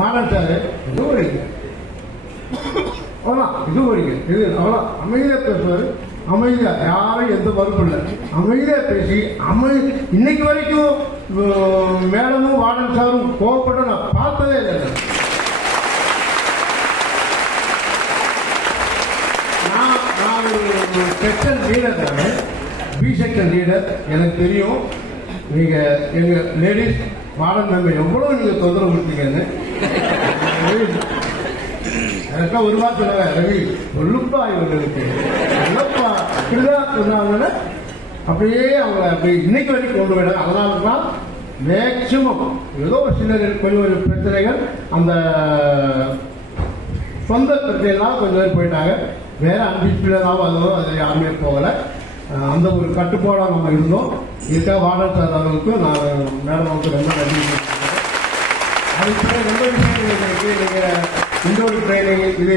மாநாட்டாரு இது ஒழிங்க அவ்வளோதான், இது ஒழிங்க, இது அவ்வளோ அமைதியா பேசுவாரு. அமைதியா, யாரும் எந்த மறுப்பு இல்லை, அமைதியா பேசி இன்னைக்கு வரைக்கும் மேடமும் வார்டன் சாரும் கோவப்பட்டு நான் பார்த்ததே இல்லை. நான் ஒரு செக்ஷன் லீடர் தானே, பி செக்ஷன் லீடர். எனக்கு தெரியும் நீங்க எங்க லேடிஸ் வார்டன் மெம்பர் எவ்வளவு நீங்க தொந்தரவு கொடுத்தீங்கன்னு. எனக்கா ஒரு வார்த்தை ரவி ஒழுப்பா இவங்களுக்கு இப்படிதான் சொன்னாங்க. அப்படியே அவங்க அப்படி இன்னைக்கு வரைக்கும் கொண்டு போயிடாங்க. அதனாலதான் மேக்சிமம் ஏதோ ஒரு சின்ன கொஞ்சம் ஒரு பிரச்சனைகள் அந்த சொந்த பிரச்சனைலாம் கொஞ்சம் பேர் போயிட்டாங்க. வேற அன்பிஸ்பிளாவும் அது யாருமே போகலை. அந்த ஒரு கட்டுப்பாடாக நம்ம இருந்தோம். இதுக்காக வார்டன் சார் அவர்களுக்கும் நான் மேடம் வந்து ரொம்ப நன்றி. அதுக்கு ரொம்ப விஷயம் இன்னொரு ட்ரைனிங் இது